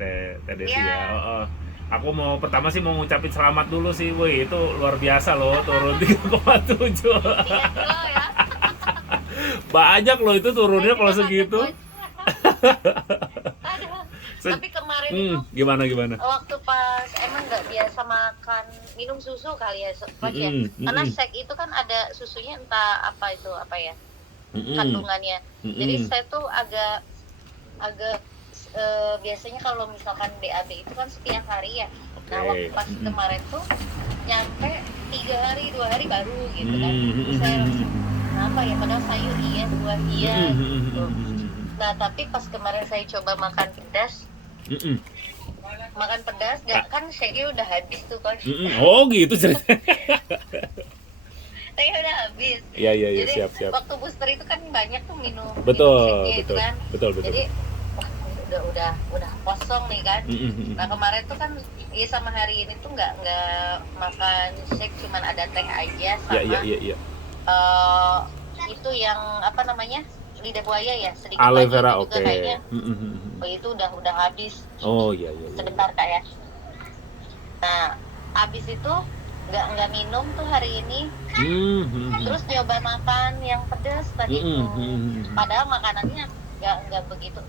Teh Desi ya. Ya, Aku mau pertama sih mau ngucapin selamat dulu sih, woi itu luar biasa loh turun 3,7. 3 kilo ya. Banyak loh itu Saya turunnya kalau juga kaget, segitu. Coach. Aduh. Se- Tapi kemarin itu Gimana gimana? waktu pas emang nggak biasa makan minum susu kali ya, Coach ya. Mm-mm, Karena mm-mm, shake itu kan ada susunya, entah apa itu apa ya mm-mm, kandungannya. Jadi mm-mm. saya tuh agak agak biasanya kalau misalkan BAB itu kan setiap hari ya. Nah waktu Oke. pas Mm-mm. kemarin tuh nyampe 3 hari 2 hari baru gitu kan. Terus saya Mm-mm, langsung kenapa ya, padahal sayur iya, buah iya mm-mm, gitu. mm-mm, Nah tapi pas kemarin saya coba mm-mm. makan pedas Ah, gak kan shake udah habis tuh Coach. mm-mm. Oh gitu ceritanya. Saya udah habis. Iya iya iya Jadi siap siap. waktu booster itu kan banyak tuh minum minum Betul shake-nya itu betul kan. betul betul. Jadi wah udah kosong nih kan. Mm-mm, mm-mm. Nah kemarin tuh kan ya sama hari ini tuh nggak makan shake, cuman ada teh aja Iya iya sama iya iya. eh itu yang apa namanya, lidah buaya ya, sedikit Aloe lagi vera itu juga oke. kayaknya. Mm-mm, mm-mm. Oh itu udah habis Oh iya iya iya. sebentar Kak ya. Nah habis itu nggak minum tuh hari ini. Mm-mm, Terus nyoba makan yang pedas tadi mm-mm, tuh. mm-mm. Padahal makanannya nggak begitu.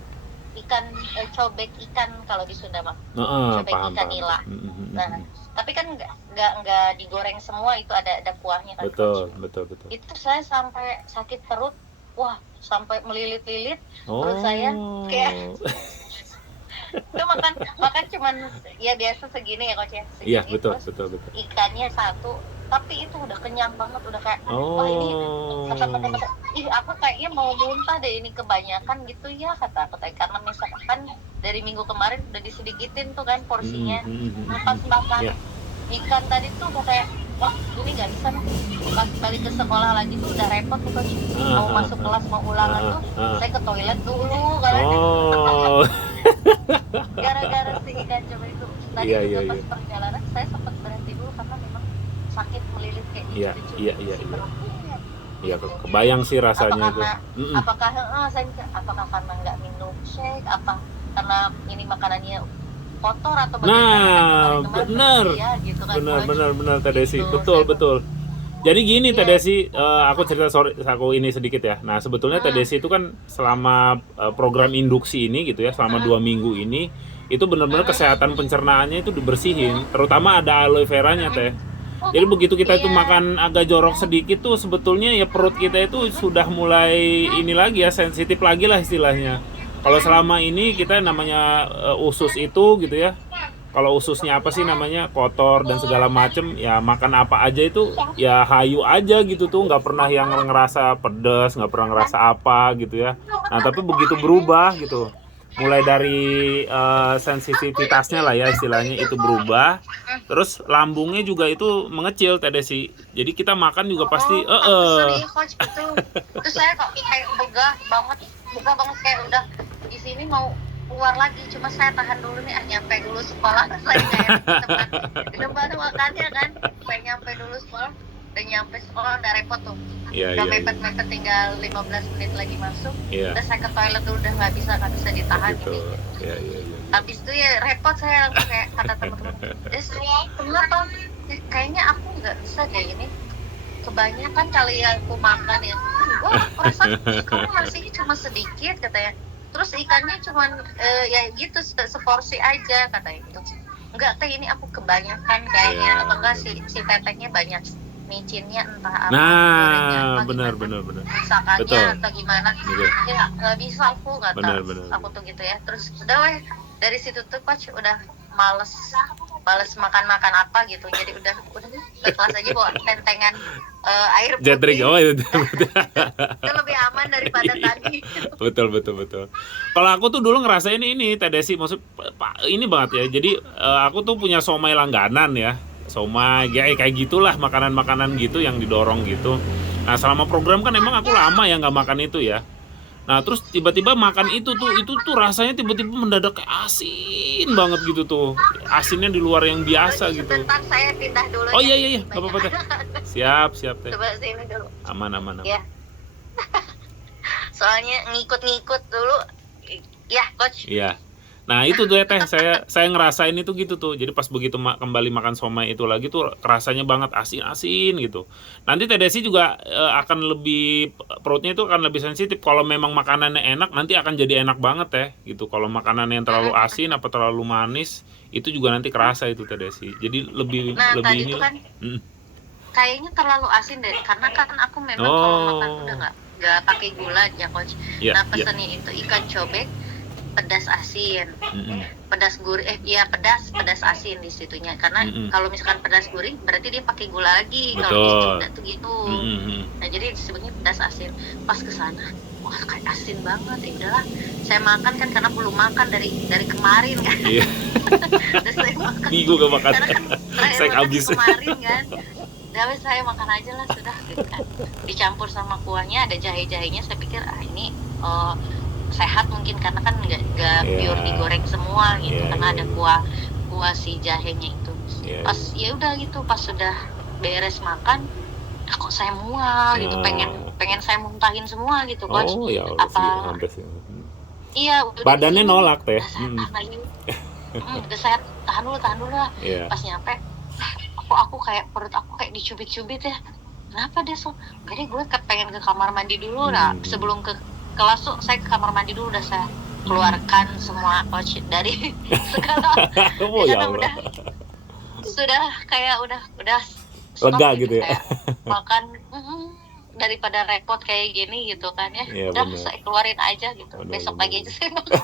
Ikan cobek ikan kalau di Sunda mah. Cobek Paham ikan paham. nila. Mm-mm, Nah, mm-mm. tapi kan nggak digoreng semua, itu ada kuahnya kan Coach. Betul betul betul. Itu saya sampai sakit perut. Wah, sampai melilit-lilit perut saya. Kayak Oh. itu makan cuman ya biasa segini ya Coach ya, Iya segini. betul Terus betul betul. ikannya satu, tapi itu udah kenyang banget, udah kayak wah ini Oh. kata ih aku kayaknya mau muntah deh, ini kebanyakan gitu ya kata karena misalkan dari minggu kemarin udah disedikitin tuh kan porsinya. Nah, pas makan Ya. ikan tadi tuh udah kayak wah ini nggak bisa nih, pas balik ke sekolah lagi tuh udah repot tuh Coach. Mau masuk kelas mau ulangan tuh saya ke toilet dulu kan. Oh. Gara-gara si ikan coba itu tadi Iya juga iya pas iya. perjalanan saya sempat berhenti dulu karena memang sakit melilit kayak Iya gitu iya iya si iya. perut. Iya Gitu. kebayang sih Apa rasanya itu. karena Mm-mm. saya mikir, apakah karena nggak minum shake, apa karena ini makanannya kotor atau bagaimana kan Nah, kemarin-kemarin benar. berhenti ya gitu kan Benar Coach. benar benar Teh Desi. Gitu Betul saya betul. Jadi gini Teh iya. Desi, aku cerita sorry aku ini sedikit ya. Nah, sebetulnya Teh Hmm, Desi itu kan selama program induksi ini gitu ya, selama hmm, 2 minggu ini itu benar-benar hmm, kesehatan pencernaannya itu dibersihin, terutama ada aloe veranya hmm. Teh. Jadi begitu kita itu Iya. makan agak jorok sedikit tuh sebetulnya ya perut kita itu sudah mulai ini lagi ya sensitif lagi lah istilahnya. Kalau selama ini kita namanya usus itu gitu ya. Kalau ususnya apa sih namanya kotor dan segala macem ya makan apa aja itu ya hayu aja gitu tuh nggak pernah yang ngerasa pedas nggak pernah ngerasa apa gitu ya. Nah tapi begitu berubah gitu mulai dari sensitivitasnya lah ya istilahnya itu berubah terus lambungnya juga itu mengecil Teh Desi jadi kita makan juga pasti Oh, pantesan iya Coach gitu. Terus saya kok kayak begah banget kayak udah di sini mau keluar lagi, cuma saya tahan dulu nih, nyampe dulu sekolah. Terus saya nggak enak di tempat di tempat makannya kan, pengen nyampe dulu sekolah. Udah nyampe sekolah udah repot tuh, iya udah iya iya mepet-mepet tinggal 15 menit lagi masuk. iya Udah saya ke toilet dulu, udah nggak bisa ditahan gitu ini. iya iya iya Habis itu ya repot, saya langsung kayak kata teman-teman, Des kenapa? Kayaknya aku nggak bisa deh ini, kebanyakan kali yang aku makan ya. Gue perasaan kamu nasinya cuma sedikit katanya, terus ikannya cuma ya gitu seporsi aja katanya gitu. Enggak teh, ini aku kebanyakan kayaknya, Iya, apa enggak benar. si teteknya banyak micinnya, entah apa gorengnya Nah apa benar gimana benar benar masakannya betul atau gimana. betul Ya nggak bisa aku kata benar benar aku tuh gitu ya. Terus udah weh, dari situ tuh Coach udah males makan apa gitu, jadi udah ke kelas aja bawa tentengan air Jetrik putih. oh itu Itu lebih aman daripada tadi. betul betul betul kalau aku tuh dulu ngerasain ini Teh Desi maksud ini banget ya jadi aku tuh punya somai langganan ya somai ya kayak gitulah makanan-makanan gitu yang didorong gitu nah selama program kan emang aku lama ya nggak makan itu ya nah terus tiba-tiba makan itu tuh rasanya tiba-tiba mendadak kayak asin banget gitu tuh asinnya di luar yang biasa gitu Sebentar saya pindah dulu oh ya, iya iya iya nggak apa-apa Teh siap siap Teh coba sini dulu aman aman aman ya, soalnya ngikut-ngikut dulu ya Coach. iya Nah itu tuh ya teh, saya ngerasain itu gitu tuh. Jadi pas begitu kembali makan somai itu lagi tuh rasanya banget asin-asin gitu. Nanti Teh Desi juga akan lebih, perutnya itu akan lebih sensitif. Kalau memang makanannya enak, nanti akan jadi enak banget teh gitu. Kalau makanan yang terlalu asin apa terlalu manis, itu juga nanti kerasa itu Teh Desi. Jadi lebih Nah lebih tadi tuh inilah. kan kayaknya terlalu asin deh, karena kan aku memang kalau makan tuh udah Oh, nggak pakai gula ya coach. ya, Nah ya. pesennya itu ikan cobek pedas asin, Mm-mm. pedas gurih, iya pedas asin di situnya, karena Mm-mm. kalau misalkan pedas gurih berarti dia pakai gula lagi, kalau di Betul. Sunda tuh gitu. Mm-mm. Nah jadi disebutnya pedas asin. Pas kesana, wah kayak asin banget. Ya udahlah, saya makan kan karena belum makan dari kemarin kan. Iya, Terus saya makan minggu gak makan. karena kan terakhir Saya makan habis. kemarin kan. Udah saya makan aja lah sudah gitu kan. Dicampur sama kuahnya ada jahe-jahenya, saya pikir ini sehat mungkin karena kan nggak pure Iya. digoreng semua gitu, Iya, karena iya, ada iya. kuah si jahenya itu. Iya, Pas iya. ya udah gitu, pas sudah beres makan, kok saya mual gitu, pengen saya muntahin semua gitu coach. Oh ya Allah, Apa sampai sih. iya udah Badannya ini nih, nolak teh. udah saya tahan lagi, udah saya tahan dulu lah. Iya. Pas nyampe aku kayak perut aku kayak dicubit-cubit ya. Kenapa deh so? Kayaknya gue pengen ke kamar mandi dulu. Nah sebelum ke kelas tuh saya ke kamar mandi dulu, udah saya keluarkan semua coach dari segala Oh ya ya karena Allah. udah sudah kayak udah stop Lega gitu gitu ya. kayak makan daripada repot kayak gini gitu kan ya. Iya Udah benar. saya keluarin aja gitu. Benar, Besok benar. pagi aja saya makan.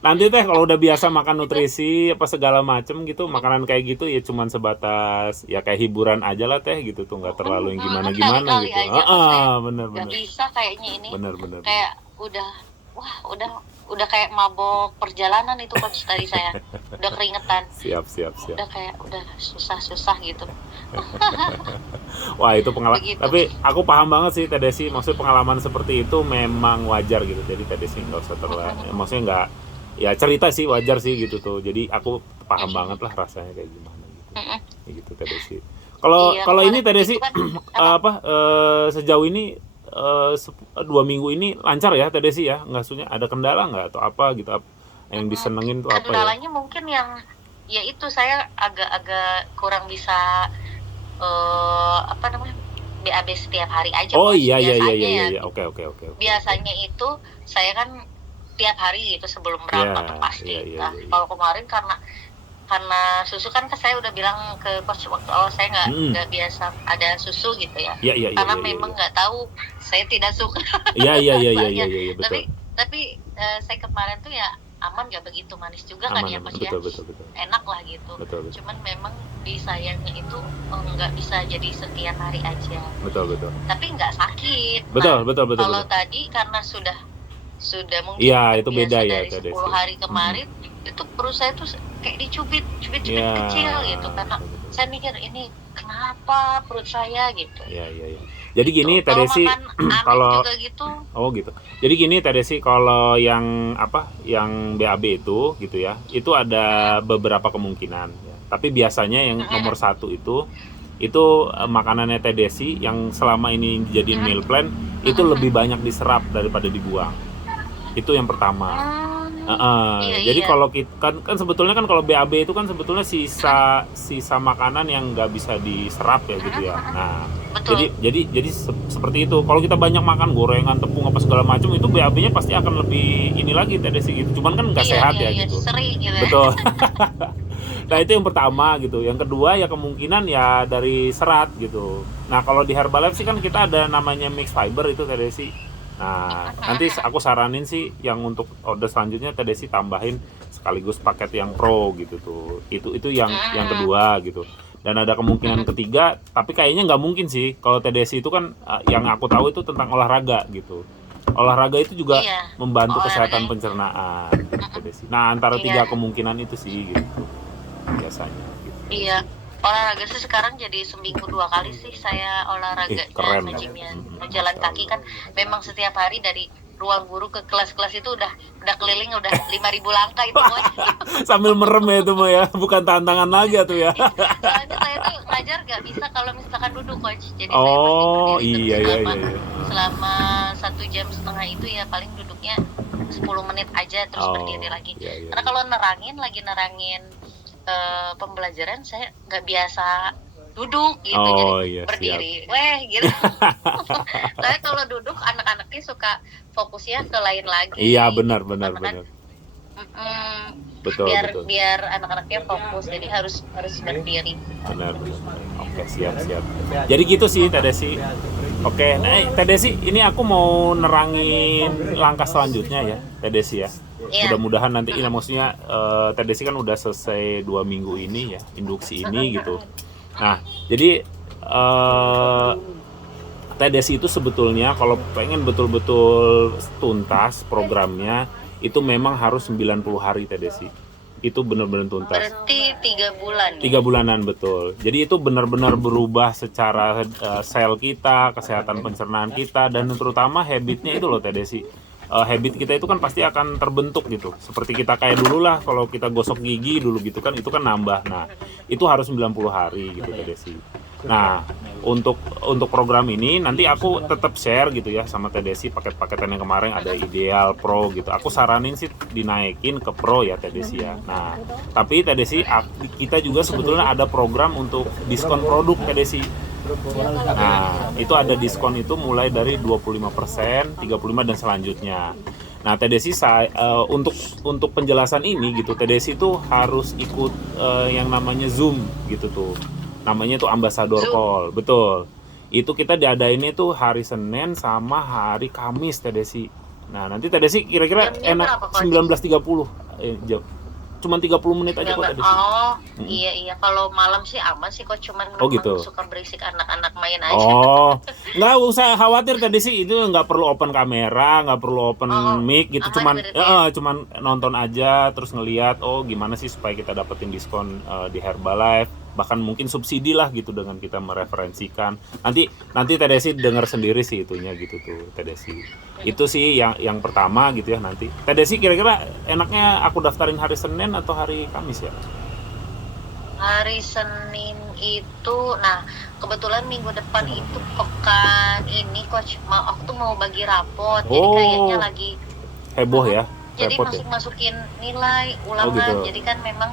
Nanti teh kalau udah biasa makan Gitu. nutrisi apa segala macem gitu, makanan kayak gitu ya cuman sebatas ya kayak hiburan aja lah teh gitu tuh, nggak terlalu yang gimana-gimana Kali-kali gitu. aja kok saya Bener nggak bener. bisa kayaknya ini. Bener bener. Kayak udah wah udah kayak mabok perjalanan itu coach tadi saya. Udah keringetan. Siap siap siap. Udah kayak udah susah-susah gitu. Wah itu pengalaman. Begitu. Tapi aku paham banget sih Teh Desi. Maksudnya pengalaman seperti itu memang wajar gitu. Jadi Teh Desi nggak usah terlalu. Maksudnya nggak. Ya cerita sih wajar sih gitu tuh. Jadi aku paham banget lah rasanya kayak gimana gitu. Kayak gitu Teh Desi. Kalau Iya, kalau ini kemarin Teh Desi itu kan apa? sejauh ini 2 minggu ini lancar ya Teh Desi ya? Nggak, maksudnya ada kendala nggak atau apa gitu? Yang disenengin tuh apa ya? Kendalanya mungkin yang ya itu saya agak kurang bisa apa namanya BAB setiap hari aja. Oh Bos. iya iya iya Biasanya iya ya iya. Oke. biasanya itu saya kan tiap hari gitu sebelum berangkat Iya, tuh pasti. iya. Nah kalau kemarin karena susu kan saya udah bilang ke coach waktu awal saya nggak biasa ada susu gitu ya. Iya. Karena memang nggak tahu, saya tidak suka. Iya rasanya. betul. Tapi saya kemarin tuh ya aman, nggak begitu manis juga kan ya coach ya. Betul. Enak lah gitu. Betul. Cuman memang di sayangnya itu nggak bisa jadi setiap hari aja. Betul. Tapi nggak sakit. Betul. Kalau tadi karena sudah mungkin Iya, itu beda terbiasa ya, dari Teh 10 Desi. hari kemarin, itu perut saya tuh kayak dicubit Iya. kecil gitu, karena saya mikir ini kenapa perut saya gitu. Iya. Jadi gini Teh Kalau Desi, makan aneh kalau juga gitu. oh gitu. Jadi gini Teh Desi, kalau yang yang BAB itu gitu ya, itu ada beberapa kemungkinan ya. Tapi biasanya yang nomor satu itu makanannya Teh Desi yang selama ini dijadiin meal plan itu lebih banyak diserap daripada dibuang. Itu yang pertama. Jadi kalau kita kan sebetulnya kan kalau BAB itu kan sebetulnya sisa makanan yang nggak bisa diserap ya gitu ya. Nah, Betul. jadi seperti itu. Kalau kita banyak makan gorengan, tepung apa segala macam, itu BAB-nya pasti akan lebih ini lagi Teh Desi gitu. Cuman kan nggak sehat ya gitu. Seri gitu. Betul. Nah itu yang pertama gitu. Yang kedua ya kemungkinan ya dari serat gitu. Nah kalau di Herbalife sih kan kita ada namanya mix fiber itu Teh Desi. Nah nanti aku saranin sih yang untuk order selanjutnya Teh Desi tambahin sekaligus paket yang pro gitu tuh. Itu yang kedua gitu. Dan ada kemungkinan ketiga, tapi kayaknya nggak mungkin sih kalau Teh Desi itu kan yang aku tahu itu tentang olahraga gitu. Olahraga itu juga membantu kesehatan pencernaan Teh Desi. Nah antara tiga kemungkinan itu sih gitu biasanya gitu. Iya, olahraga sih sekarang jadi seminggu 2 kali sih saya olahraga. Keren. Gymnya. Jalan kaki kan memang setiap hari dari ruang guru ke kelas-kelas itu udah keliling udah 5.000 langkah itu Bos. Sambil merem ya itu mah ya, bukan tantangan lagi tuh ya. Soalnya saya tuh ngajar nggak bisa kalau misalkan duduk Coach. Jadi Oh saya pasti berdiri iya. selama 1,5 jam itu ya paling duduknya 10 menit aja terus berdiri lagi. Iya. Karena kalau lagi nerangin pembelajaran, saya nggak biasa duduk gitu, Oh, jadi iya, berdiri, weh gitu. Tapi kalau duduk anak-anaknya suka fokusnya ke lain lagi. Iya, benar. Karena kan, Betul. biar anak-anaknya fokus, jadi harus berdiri. Benar. Oke, siap. Jadi gitu sih Teh Desi. Oke, nah Teh Desi, ini aku mau nerangin langkah selanjutnya ya, Teh Desi ya. Iya. Mudah-mudahan nanti, ini maksudnya Teh Desi kan udah selesai 2 minggu ini ya, induksi ini gitu. Nah, jadi Teh Desi itu sebetulnya kalau pengen betul-betul tuntas programnya, itu memang harus 90 hari Teh Desi. Itu benar-benar tuntas. Berarti 3 bulan. 3 bulanan, betul. Jadi itu benar-benar berubah secara sel kita, kesehatan pencernaan kita, dan terutama habitnya itu loh Teh Desi. Habit kita itu kan pasti akan terbentuk gitu. Seperti kita kayak dulu lah, kalau kita gosok gigi dulu gitu kan, itu kan nambah. Nah, itu harus 90 hari gitu Teh Desi. Nah, untuk program ini nanti aku tetap share gitu ya sama Teh Desi, paket-paketan yang kemarin ada Ideal, Pro gitu. Aku saranin sih dinaikin ke Pro ya Teh Desi ya. Nah, tapi Teh Desi, kita juga sebetulnya ada program untuk diskon produk Teh Desi. Nah, itu ada diskon itu mulai dari 25%, 35 dan selanjutnya. Nah, Teh Desi untuk penjelasan ini gitu, Teh Desi itu harus ikut yang namanya Zoom gitu tuh. Namanya tuh Ambassador Call, betul. Itu kita diadainnya tuh hari Senin sama hari Kamis Teh Desi. Nah, nanti Teh Desi kira-kira enak 19.30 jam. Cuman 30 menit aja kok Teh Desi. Oh, iya. Kalau malam sih aman sih kok, cuman gitu. suka berisik anak-anak main aja. Oh, nggak usah khawatir Teh Desi, itu nggak perlu open kamera, nggak perlu open mic gitu, cuman nonton aja terus ngelihat gimana sih supaya kita dapetin diskon di Herbalife, bahkan mungkin subsidi lah gitu dengan kita mereferensikan. Nanti Teh Desi dengar sendiri sih itunya gitu tuh Teh Desi. Itu sih yang pertama gitu ya nanti. Teh Desi kira-kira enaknya aku daftarin hari Senin atau hari Kamis ya? Hari Senin itu, nah kebetulan minggu depan itu pekan ini coach, aku tuh mau bagi rapot, jadi kayaknya lagi heboh ya. Jadi repot ya? masukin nilai ulangan, gitu. jadi kan memang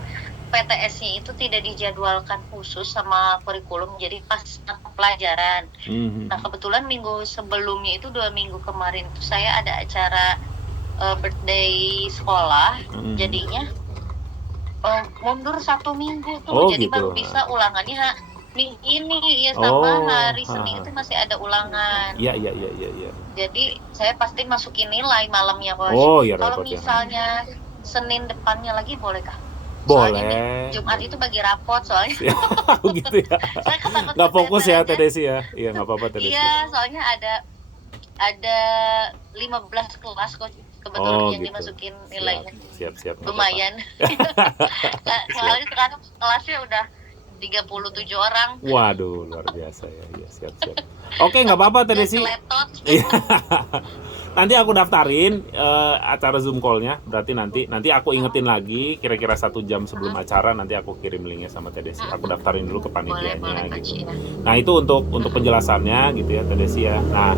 PTS-nya itu tidak dijadwalkan khusus sama kurikulum, jadi pas pelajaran. Nah kebetulan minggu sebelumnya itu 2 minggu kemarin itu saya ada acara birthday sekolah, jadinya mundur 1 minggu tuh, jadi gitu. baru bisa ulangannya minggu ini ya, sama hari Senin itu masih ada ulangan. Iya. Jadi saya pasti masukin nilai malamnya coach. Iya, kalau repot ya. misalnya Senin depannya lagi bolehkah? Boleh. Soalnya Jumat itu bagi rapot soalnya. Gitu ya. Saya ketakut Nggak fokus ya Teh Desi ya. Iya, nggak apa-apa Teh Desi. Iya, soalnya ada 15 kelas kok kebetulan yang gitu. dimasukin nilainya. Siap. Lumayan. Soalnya sekarang kelasnya udah 37 orang. Waduh, luar biasa ya. Iya, siap. Oke, nggak apa-apa Teh Desi. Nanti aku daftarin acara Zoom call-nya. Berarti nanti aku ingetin lagi kira-kira 1 jam sebelum acara, nanti aku kirim linknya sama Teh Desi. Aku daftarin dulu ke panitianya gitu. Nah, itu untuk penjelasannya gitu ya Teh Desi ya. Nah,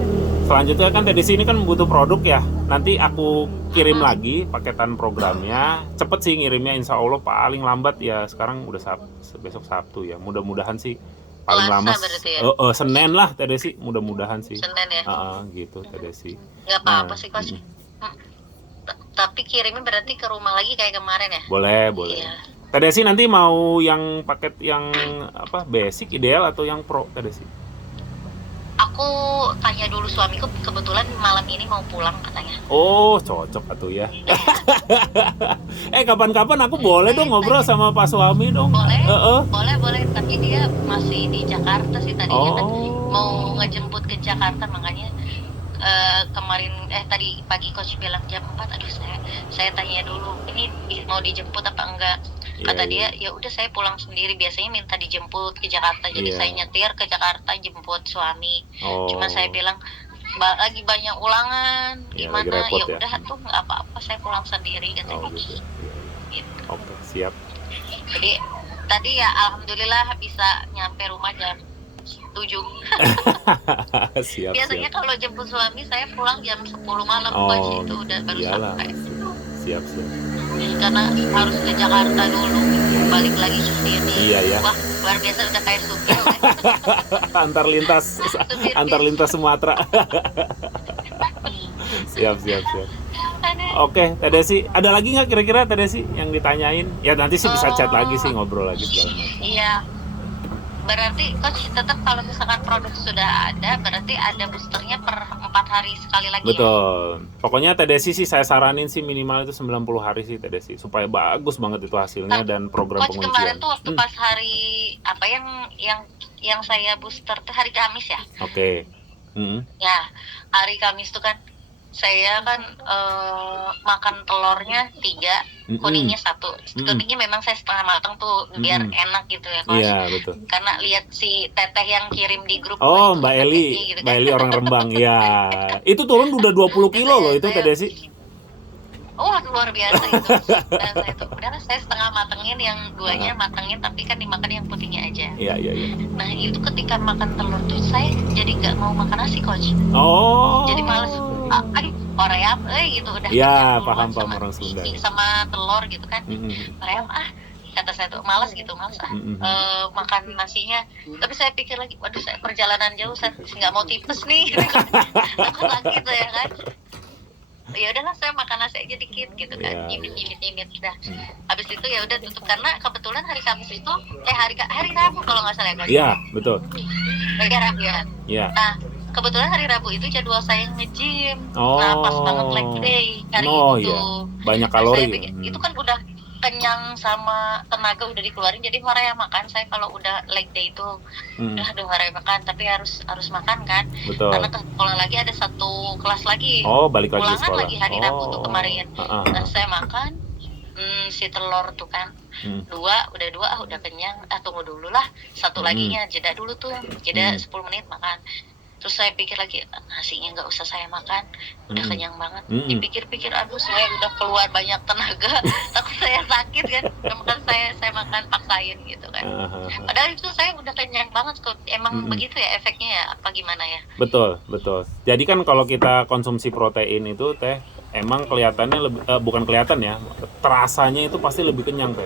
selanjutnya kan Teh Desi ini kan butuh produk ya. Nanti aku kirim lagi paketan programnya. Cepet sih ngirimnya, insya Allah paling lambat ya sekarang udah besok Sabtu ya. Mudah-mudahan sih paling lama Senin lah Teh Desi, mudah-mudahan sih. Senin ya. Gitu Teh Desi. Nggak apa-apa sih coach. Tapi kirimnya berarti ke rumah lagi kayak kemarin ya? Boleh. Iya. Teh Desi nanti mau yang paket yang apa, basic, ideal atau yang pro Teh Desi? Aku tanya dulu suamiku, kebetulan malam ini mau pulang katanya. Oh, cocok atuh ya. Kapan-kapan aku boleh dong ngobrol sama Pak suami dong. Boleh, tapi dia masih di Jakarta sih tadinya kan mau ngejemput ke Jakarta, makanya kemarin tadi pagi coach bilang jam 4. Aduh, saya tanya dulu ini mau dijemput apa enggak. Kata dia ya udah saya pulang sendiri, biasanya minta dijemput ke Jakarta, jadi saya nyetir ke Jakarta jemput suami. Cuma saya bilang lagi banyak ulangan gimana, ya udah tuh nggak apa-apa saya pulang sendiri katanya. Gitu. Oke, siap. Jadi tadi ya alhamdulillah bisa nyampe rumah jam 7. Siap, Biasanya siap. kalau jemput suami saya pulang jam 10 malam, Coach, Oh, itu udah baru iyalah. sampai. Siap, siap. Karena harus ke Jakarta dulu, balik lagi ke sini. Iya, ya. Wah, luar biasa, udah kayak supir. Antar lintas Supir antar bis. lintas Sumatera. Siap, siap, siap. Oke, Teh Desi, ada lagi nggak kira-kira Teh Desi yang ditanyain? Ya nanti sih bisa chat lagi sih, ngobrol lagi segala macam. Iya, berarti Coach tetap kalau misalkan produk sudah ada, berarti ada boosternya per 4 hari sekali lagi ya? Betul. Pokoknya Teh Desi sih saya saranin sih minimal itu 90 hari sih Teh Desi supaya bagus banget itu hasilnya dan program Coach, kemarin penguncian. tuh waktu pas hari apa yang saya booster tuh hari Kamis ya? Oke. Ya, hari Kamis tuh kan saya kan makan telurnya 3, kuningnya 1. Kuningnya memang saya setengah matang tuh biar enak gitu ya, Coach. Iya, betul. Karena lihat si teteh yang kirim di grup. Oh, itu Mbak Eli, tetehnya gitu Mbak kan. Eli orang Rembang. Ya, itu turun udah 20 kilo loh itu Teh Desi. Oh, luar biasa itu. Dan saya tuh udahlah, saya setengah matengin, yang 2-nya matengin, tapi kan dimakan yang putihnya aja. Iya, iya, iya. Nah, itu ketika makan telur tuh saya jadi nggak mau makan nasi, Coach. Oh. Jadi males. Aduh, koream, gitu udah. Ya, kenyang paham duluan sama orang Sunda. isi sama telur gitu kan. Koream, kata saya tuh malas makan nasinya. Tapi saya pikir lagi, waduh, saya perjalanan jauh, saya nggak mau tipes nih. Takut lagi tuh ya kan. Ya udahlah, saya makan nasi aja dikit gitu kan, Ya, nyimit dah. Habis itu ya udah tutup, karena kebetulan hari Kamis itu hari Rabu kalau nggak salah ya, Coach. Iya, betul. Hari Rabu ya. Iya. Nah, kebetulan hari Rabu itu jadwal saya nge-gym. Oh. Nah, pas banget leg day hari Oh, itu. iya. Banyak kalori. Saya pikir, itu kan udah kenyang sama tenaga udah dikeluarin, jadi marah makan. Saya kalau udah leg day itu udah marah makan, tapi harus makan kan. Betul. Karena ke sekolah lagi ada 1 kelas lagi. Oh, balik lagi Ulangan sekolah. lagi hari Rabu tuh kemarin. Nah, saya makan si telur tuh kan. 2, udah kenyang. Tunggu dulu lah. 1 laginya jeda dulu tuh. Jeda 10 menit makan. Terus saya pikir lagi, nasinya nggak usah saya makan, udah kenyang banget. Dipikir-pikir, aduh, saya udah keluar banyak tenaga, takut saya sakit kan. Makanya saya makan paksain gitu kan. Padahal itu saya udah kenyang banget kok. Emang begitu ya efeknya ya, apa gimana ya? Betul, betul. Jadi kan kalau kita konsumsi protein itu Teh, emang kelihatannya lebih, bukan kelihatan ya, terasanya itu pasti lebih kenyang Teh.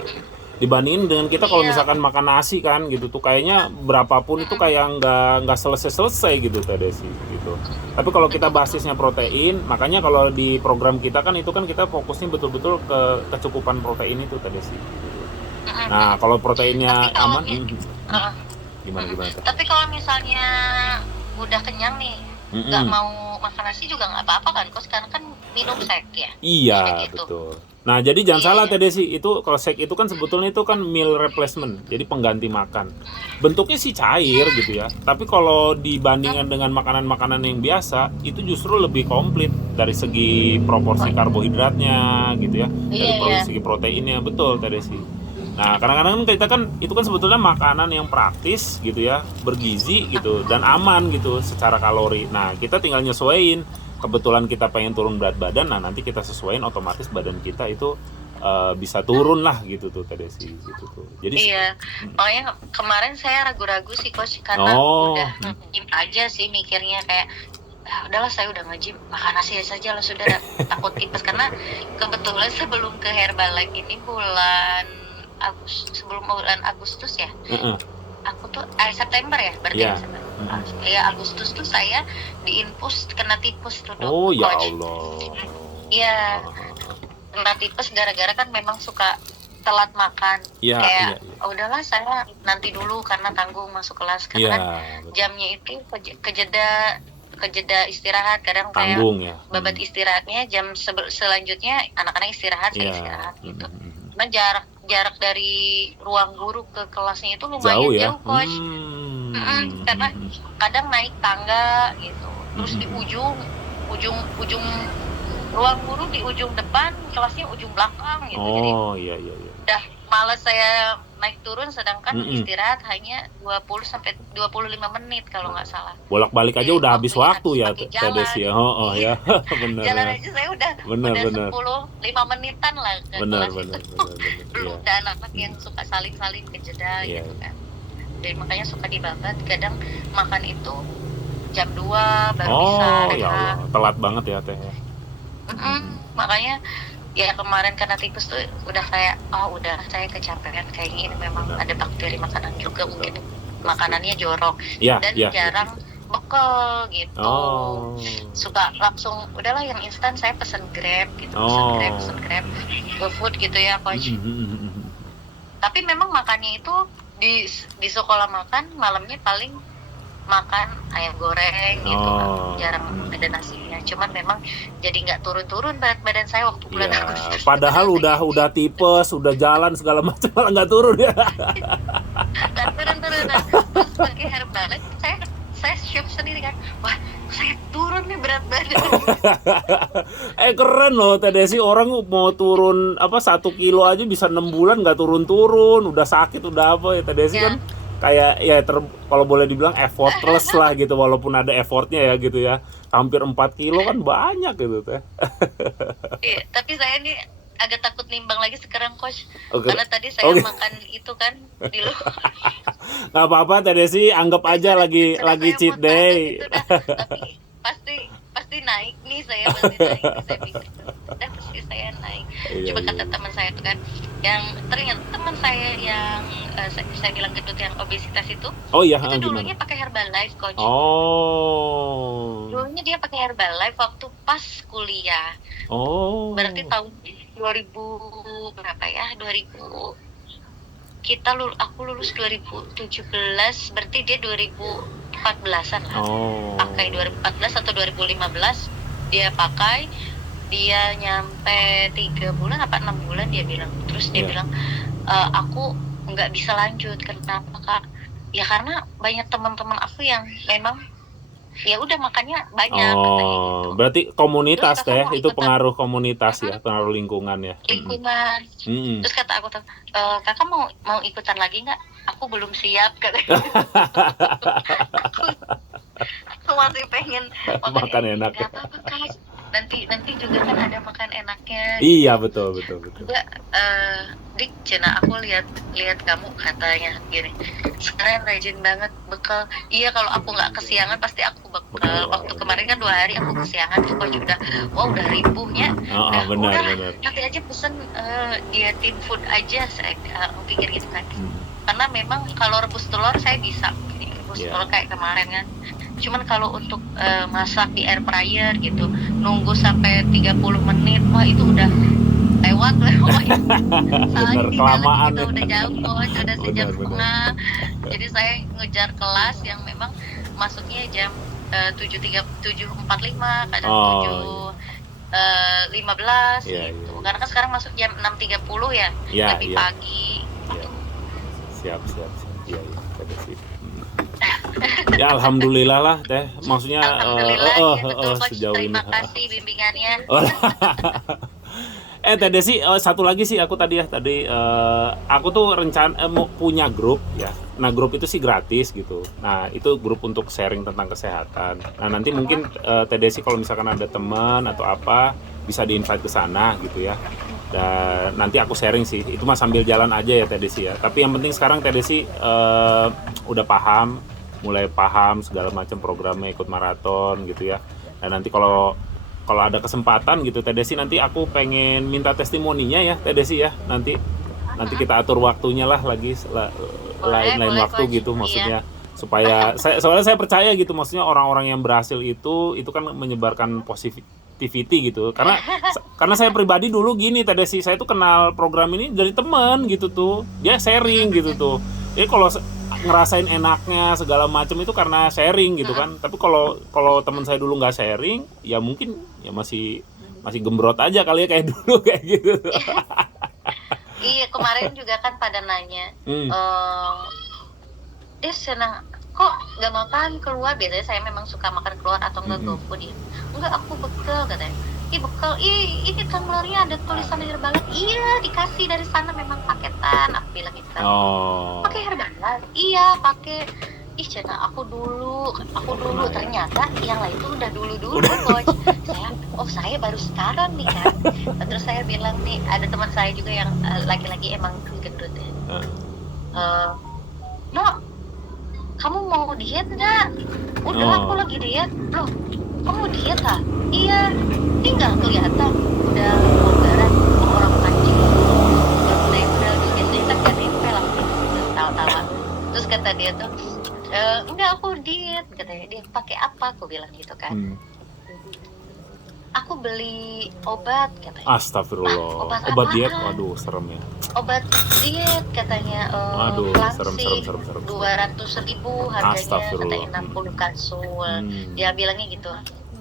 Dibandingin dengan kita kalau misalkan makan nasi kan gitu tuh kayaknya berapapun itu kayak nggak selesai gitu Teh Desi gitu. Tapi kalau kita basisnya protein, makanya kalau di program kita kan itu kan kita fokusnya betul-betul ke kecukupan protein itu Teh Desi. Nah, kalau proteinnya aman, gimana? Tapi kalau misalnya udah kenyang nih, nggak mau makan nasi juga nggak apa-apa kan, Coach? Karena kan minum shake ya. Iya, betul. Nah, jadi jangan salah Teh Desi, itu kalau shake itu kan sebetulnya itu kan meal replacement, jadi pengganti makan. Bentuknya sih cair gitu ya. Tapi kalau dibandingkan dengan makanan-makanan yang biasa, itu justru lebih komplit dari segi proporsi karbohidratnya gitu ya. Dari segi proteinnya, betul Teh Desi. Nah, kadang-kadang kita kan itu kan sebetulnya makanan yang praktis gitu ya, bergizi gitu dan aman gitu secara kalori. Nah, kita tinggal nyesuaiin. Kebetulan kita pengen turun berat badan, nah nanti kita sesuaiin otomatis badan kita itu bisa turun lah gitu tuh Teh Desi gitu tuh. Jadi makanya kemarin saya ragu-ragu sih, Coach, karena udah nge-gym aja sih mikirnya kayak udahlah, saya udah nge-gym, makan nasi saja lah sudah, takut tipes. Karena kebetulan sebelum ke Herbalife ini sebelum bulan Agustus ya. Aku tuh September ya berarti ya Agustus tuh saya diinfus kena tipes tuh, Dok. Oh ya Allah. Iya, kena tipes gara-gara kan memang suka telat makan. Kayak udahlah, saya nanti dulu karena tanggung masuk kelas, karena kan jamnya itu kejeda istirahat, kadang tanggung, kayak babat istirahatnya jam selanjutnya anak-anak istirahat, saya istirahat gitu. Nah, jarak dari ruang guru ke kelasnya itu lumayan jauh, Coach. Karena kadang naik tangga gitu, terus di ujung ruang guru di ujung depan, kelasnya ujung belakang gitu. Jadi udah malas saya naik turun, sedangkan istirahat hanya 20 sampai 25 menit kalau nggak salah. Bolak-balik aja udah habis waktu ya Teh Desi ya. Ya. Benar. Jalan aja saya udah 10-5 menitan lah ke kelas itu. Belum ada anak-anak yang suka saling kejeda gitu kan. Jadi makanya suka dibabat. Kadang makan itu jam 2 baru bisa Oh, ya rehat. Allah, telat banget ya teh. Makanya ya kemarin karena tipes tuh udah kayak udah saya kecapean, kayaknya ini memang Benar. ada bakteri makanan juga, Betul, mungkin betul. makanannya jorok Ya, dan ya. jarang bekal gitu. Oh, Suka langsung udahlah yang instan saya pesen Grab gitu, oh. pesen Grab, GoFood gitu ya coach. Mhm. Tapi memang makannya itu di sekolah makan malamnya paling makan ayam goreng gitu kan, Oh. jarang ada nasinya. Cuman memang jadi nggak turun-turun berat badan saya waktu bulan Iya, Agustus. padahal udah tipes, udah jalan segala macam malah nggak turun ya. Nggak turun-turun. Terus pakai Herbalife, saya shock sendiri kan, wah saya turun nih berat badan. Keren loh Teh Desi, orang mau turun 1 kilo aja bisa 6 bulan nggak turun-turun, udah sakit udah apa ya Teh Desi Ya. kan kayak ya kalau boleh dibilang effortless lah gitu, walaupun ada effortnya ya gitu ya. Hampir 4 kilo kan banyak gitu Teh. Iya, tapi saya nih agak takut nimbang lagi sekarang coach, Oke. karena tadi saya Oke. makan itu kan di luar. Nggak apa-apa Teh Desi, anggap aja lagi Sudah saya cheat mau tahan day. itu dah, tapi pasti naik nih, saya pasti naik nih, saya pikir udah pasti saya naik. Iya, Coba iya, kata iya. teman saya tuh kan, yang ternyata teman saya yang saya bilang gendut yang obesitas itu Oh iya, itu gimana? dulunya pakai Herbalife coach. Oh. Dulunya dia pakai Herbalife waktu pas kuliah. Oh. Berarti tahun 2000 berapa ya? 2000 aku lulus 2017, berarti dia 2014-an lah. Oh. Pakai 2014 atau 2015 dia pakai, dia nyampe 3 bulan apa 6 bulan dia bilang. Terus dia Iya. bilang aku nggak bisa lanjut. Kenapa Kak? Ya karena banyak teman-teman aku yang memang ya udah makannya banyak katanya gitu. Berarti komunitas Terus kakak Teh, mau itu ikutan? pengaruh komunitas ya, pengaruh lingkungan ya. Lingkungan. Mm-mm. Terus kata aku tuh, kakak mau ikutan lagi nggak? Aku belum siap katanya. aku masih pengen Makan enak. Nggak apa-apa Kak. Nanti juga kan ada makan enaknya. Iya, betul. Juga Dik, Cina aku lihat kamu katanya gini. Sekarang rajin banget bekal. Iya, kalau aku nggak kesiangan pasti aku bekal. Waktu kemarin kan 2 hari aku kesiangan tuh coach udah ribuhnya. Oh, benar. Nanti aja pesen dietin food aja, saya pikir gitu kan. Karena memang kalau rebus telur saya bisa rebus telur kayak kemarin kan. Cuman kalau untuk masak di air fryer gitu, nunggu sampai 30 menit, wah itu udah lewat. Bener, kelamaan kita udah jauh coach, udah sejam Benar. setengah. Jadi saya ngejar kelas yang memang masuknya jam 7.45, kadang 7.15 gitu. Karena kan sekarang masuk jam 6.30 ya, lebih pagi. Iya. Siap. Iya. Ya alhamdulillah lah Teh, maksudnya betul coach, sejauh ini. terima kasih bimbingannya. Teh Desi, satu lagi sih aku tadi aku tuh rencana mau punya grup ya. Nah grup itu sih gratis gitu. Nah itu grup untuk sharing tentang kesehatan. Nah nanti mungkin Teh Desi kalau misalkan ada teman atau apa bisa di-invite ke sana gitu ya. Dan nanti aku sharing sih. Itu mah sambil jalan aja ya Teh Desi ya. Tapi yang penting sekarang Teh Desi udah mulai paham segala macam programnya, ikut maraton gitu ya. Dan nanti kalau ada kesempatan gitu Teh Desi, nanti aku pengen minta testimoninya ya Teh Desi ya. Nanti kita atur waktunya lah lagi lain waktu coach. Gitu maksudnya. Supaya soalnya saya percaya gitu, maksudnya orang-orang yang berhasil itu kan menyebarkan positivity gitu. Karena saya pribadi dulu gini Teh Desi, saya tuh kenal program ini dari teman gitu tuh. Dia sharing gitu tuh. Jadi kalau ngerasain enaknya segala macam itu karena sharing gitu kan. Tapi kalau teman saya dulu nggak sharing, ya mungkin ya masih gembrot aja kali ya kayak dulu kayak gitu. Iya, kemarin juga kan pada nanya, senang kok nggak makan keluar. Biasanya saya memang suka makan keluar atau nggak GoFood ya. Enggak, aku bekal katanya. Bekal, ini tumblernya ada tulisan Herbalife. Iya, dikasih dari sana memang paketan. Aku bilang gitu. Pakai Herbalife? Iya, pakai. Cina aku dulu. Ternyata yang lain tuh udah dulu coach. Saya baru sekarang nih kan. Terus saya bilang nih, ada teman saya juga yang laki-laki emang gendut ya. No, kamu mau diet nggak? Udah, Oh. aku lagi diet. Loh, kamu diet ah? Iya, ini nggak kelihatan. Udah longgaran orang pancing. Udah biasanya kan gak nempel aku tawa-tawa. Terus kata dia tuh, enggak aku diet. Katanya dia pakai apa? Aku bilang gitu kan. Aku beli obat katanya. Astagfirullah. Obat Obat diet, apaan? waduh serem ya. Obat diet katanya, Waduh, serem. Flaxseed 200.000 harganya, Astagfirullah. katanya 60 kapsul. Hmm. Dia bilangnya gitu.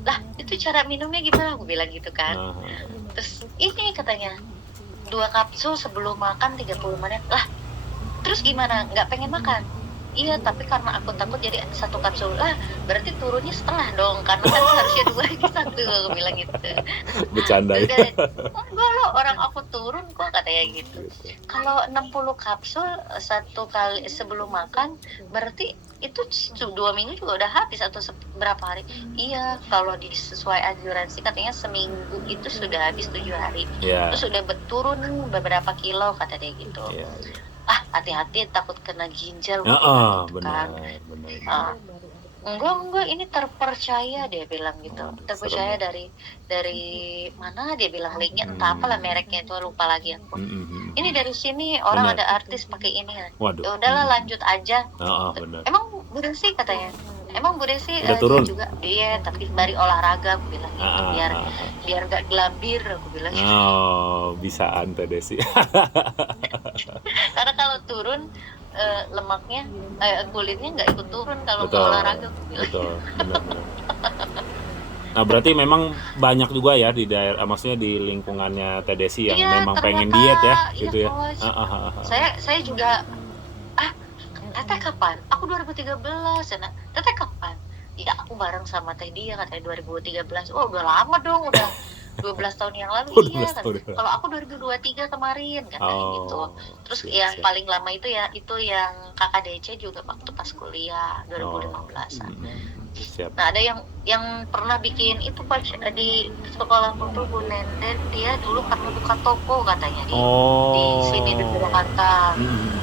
Lah, itu cara minumnya gimana? Aku bilang gitu kan. Ah. Terus ini katanya 2 kapsul sebelum makan 30 menit. Lah, terus gimana? Nggak pengen makan? Iya, tapi karena aku takut jadi 1 kapsul. Lah, berarti turunnya setengah dong. Karena kan harusnya 2 ini 1. Aku bilang gitu. Bercanda ya. Terus dia, enggak loh, orang aku turun kok, katanya gitu. Kalau 60 kapsul 1 kali sebelum makan, berarti itu 2 minggu juga udah habis atau berapa hari? Iya, kalau sesuai anjuran sih katanya seminggu itu sudah habis 7 hari. Ya. Terus udah turun beberapa kilo, kata dia gitu. Ya. Ah, hati-hati takut kena ginjal. Heeh, gitu benar. kan. Enggak, ini terpercaya, dia bilang gitu. Terpercaya dari mana dia bilang, linknya entah apalah mereknya itu, lupa lagi aku. Ini dari sini orang Benar. ada artis pakai ini. Waduh. Ya udahlah, lanjut aja. Benar. Emang Bu Desi katanya, emang Bu Desi Udah turun? dia juga diet tapi sembari olahraga, aku bilang gitu, biar gak gelambir, aku bilang gitu. Oh, bisaan Teh Desi. Karena kalau turun lemaknya, kulitnya nggak ikut turun kalau nggak Betul. olahraga, aku bilang. Betul, benar. Nah, berarti memang banyak juga ya di daerah, maksudnya di lingkungannya Teh Desi yang Iya, memang ternyata, pengen diet ya, iya, gitu ya. Coach. Ah. Saya juga, Teteh kapan? Aku 2013, nah, Teteh kapan? Ya aku bareng sama Teh dia katanya 2013. Oh, udah lama dong, udah 12 tahun yang lalu. Oh, Iya 12 kan. tahun yang lalu. Kalau aku 2023 kemarin katanya gitu. Terus siap, yang siap. paling lama itu yang kakak DC juga waktu pas kuliah 2015-an. Siap. Nah, ada yang pernah bikin itu pas di sekolah tuh, Bu Nenden, dia dulu pernah buka toko katanya di sini di Jakarta.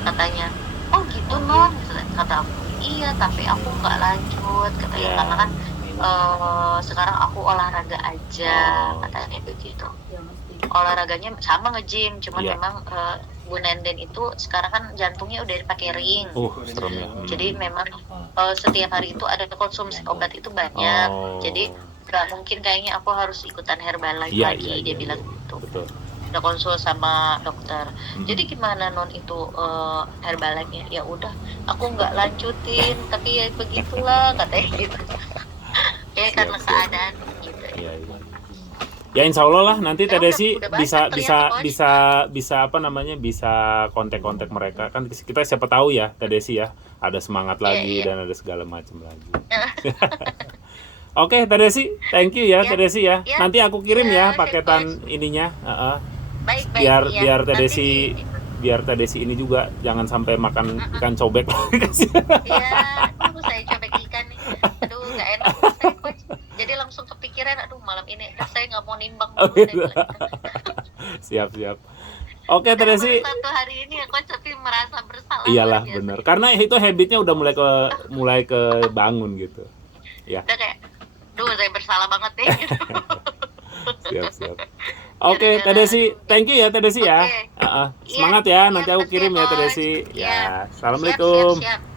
Katanya, oh gitu non, kata aku. Iya, tapi aku nggak lanjut katanya, karena kan sekarang aku olahraga aja, katanya begitu. Olahraganya sama nge-gym, cuman memang Bu Nenden itu sekarang kan jantungnya udah dipakai ring. Serem ya. Jadi memang setiap hari itu ada konsumsi obat itu banyak. Jadi nggak mungkin kayaknya aku harus ikutan Herbalife lagi, dia bilang gitu. Betul. Udah konsul sama dokter. Jadi gimana non itu Herbalife-nya? Ya udah, aku nggak lanjutin, tapi ya begitulah katanya gitu. Ya karena keadaan gitu. Iya. Ya insya Allah lah nanti Teh Desi udah bisa apa namanya, bisa kontak mereka kan, kita siapa tahu ya Teh Desi ya ada semangat lagi dan ada segala macam lagi. Oke Teh Desi, thank you ya Teh Desi ya. Nanti aku kirim ya paketan ininya. Baik, biar Teh Desi biar Teh Desi ini juga jangan sampai makan ikan cobek. Iya, saya cobek ikan nih. Aduh, nggak enak saya, Coach. Jadi langsung kepikiran, aduh malam ini saya nggak mau nimbang dulu. Siap. Oke Teh Desi. Satu hari ini ya Coach, tapi merasa bersalah. Iyalah benar. Karena itu habitnya udah mulai ke bangun gitu. Ya. Udah kayak, duh saya bersalah banget nih. Siap. Oke, Teh Desi, thank you ya Teh Desi ya. Semangat ya, nanti aku kirim ya Teh Desi. Ya, assalamualaikum. Siap.